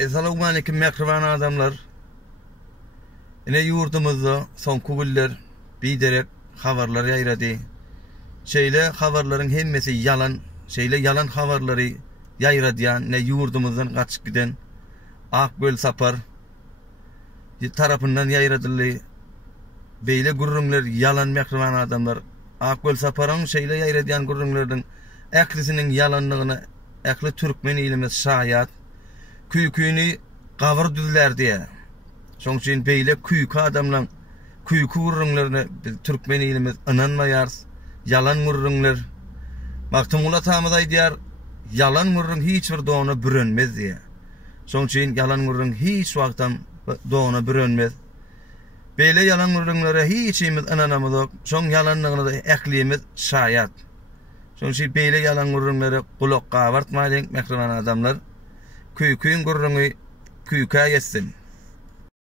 Assalamu alaykum mehriban adamlar. Ine yurdumuzda son kugiller biderek habarlar yaýrady. Şeýle habarlaryň hemmesi yalan, şeýle yalan habarlary yaýradýan ne yurdumuzdan gaçyp giden Akgöl Sapar tarapyndan yaýradyly. Beýle gurrunlar yalan mehriban adamlar. Akgöl Saparyň şeýle yaýradýan gurrunlardyň äklisiniň yalanlygyny äkli türkmen ilimiz şaýat küýküni gawr düzler diye. Şoň üçin beýle küýkü adamlaryň küýkü gurrunlaryny biz türkmen ilimiz inanmaýars. Yalan gurrunlar. Maktumula tamyz aýdýar, yalan gurrun hiç bir doguna bürünmez diye. Şoň üçin yalan gurrun hiç wagtdan doguna bürünmez. Beýle yalan gurrunlara hiç imiz inanamyzok. Şoň yalanlygyny da äklimiz şaýat. Şoň üçin beýle yalan gurrunlara kulak gabartmaýyn mehriban adamlar. Küýküň gurruny küýkä ýetsin.